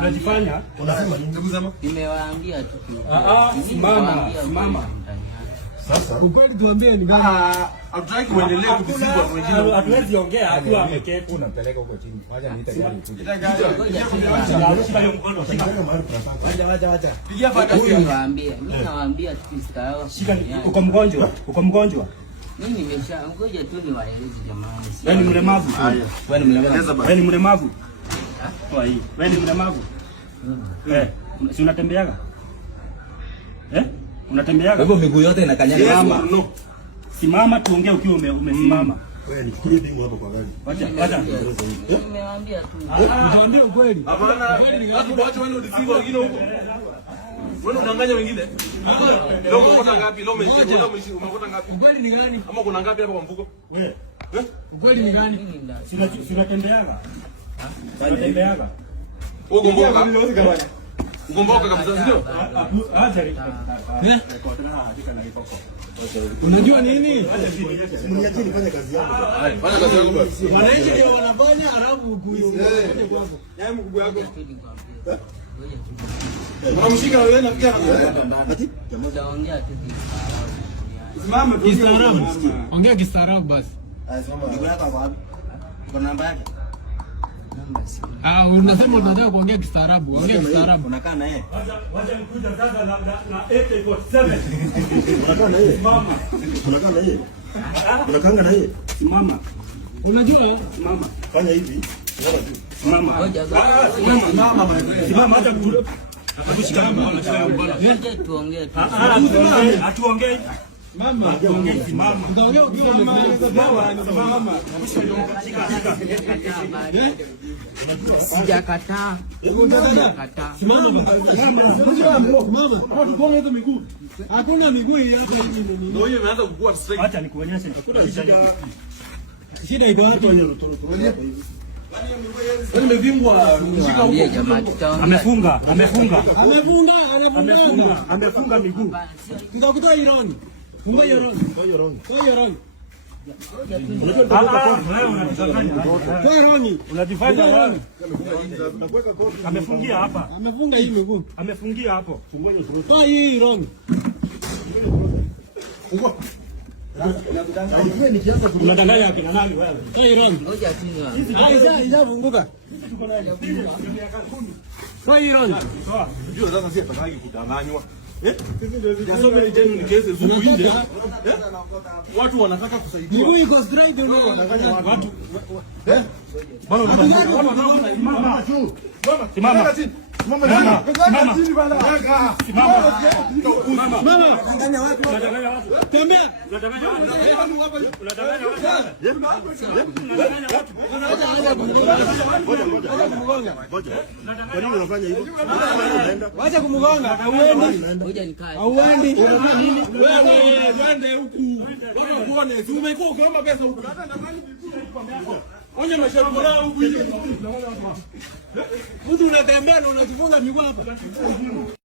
Unajifanya? Unasema ndugu zangu. Nimewaambia tu. Simama. Sasa ukweli tuambie ni gani? Hatutaki kuendelea kudisibwa wengine. Hatuwezi ongea akiwa ameketi. Unampeleka huko chini. Wacha niite gari ikuje. Wacha. Pigia fata simu. Mimi nawaambia tu style. Shika, uko mgonjwa. Mimi ngoja tu niwaeleze jamani. Wewe ni mlemavu. Wewe ni mlemavu. Toa hii. Wewe ni mlemavu. Si unatembeaga? Unatembeaga? Hivyo miguu yote inakanyaga. No. Simama tuongee ukiwa umesimama. Wewe nikilie bingu hapo kwa gari. Wacha. Nimewaambia tu. Niambie ukweli. Hapana. Hapo wacha wewe udisibu wengine huko. Wewe unadanganya wengine? Leo umekota ngapi? Leo umekota ngapi? Ukweli ni gani? Ama kuna ngapi hapa kwa mfuko? Wewe. Ukweli ni gani? Sinatembeaga. Unatembeaga. Ugomboka kabisa sio? Unajua nini? Mniacheni fanya kazi yangu. Fanya kazi yangu basi. Wananchi ndio wanafanya haramu huyo. Yeye mkubwa yako. Unamshika wewe nafikia ati Ongea tu. simama kistaarabu. Ongea kistaarabu basi. Simama. Ndugu yako wapi? Uko namba yake? Unasema unataka kuongea kistaarabu. Ongea kistaarabu. Unakaa na yeye. Wacha nikuja sasa na AK47. Unakaa na yeye. Simama. Unakaa na yeye. Unakaanga na yeye. Simama. Unajua? Simama. Fanya hivi. Simama. Simama hata kutuongee tu. Atuongee. Mama, tuongee simama. Utaongea ukiwa simama. Sijakataa. Simama. Tukonge hizo miguu. Hakuna miguu hapa hivi nini. Ndio hiyo imeanza kukua straight. Acha nikuonyeshe. Shida iko wapi? Wewe umevingwa mshika huko jamaa. Amefunga miguu. Nikakutoa ironi. Funga ironi. Toa ironi. Toa ironi. Unajifanya wewe. Amefungia hapa. Amefunga hii miguu. Amefungia hapo. Toa hii ironi. Unadanganya akina nani wewe? Toa ironi. Ngoja tu. Ijafunguka. Toa ironi. Unajua sasa si atakaje kudanganywa. Jasome ni genuine case zuku nje. Watu wanataka kusaidia. Miguu iko straight ndio Wanadanganya watu. Bwana simama. Tembea. Kwa nini unafanya hivyo? Wacha kumgonga. Hauendi. Ngoja nikae. Hauendi. Unafanya nini? Wewe twende huku. Watu kuone. Umekuwa ukiomba pesa huku. Onye maisha yako leo huku. Mtu unatembea na unajifunga miguu hapa.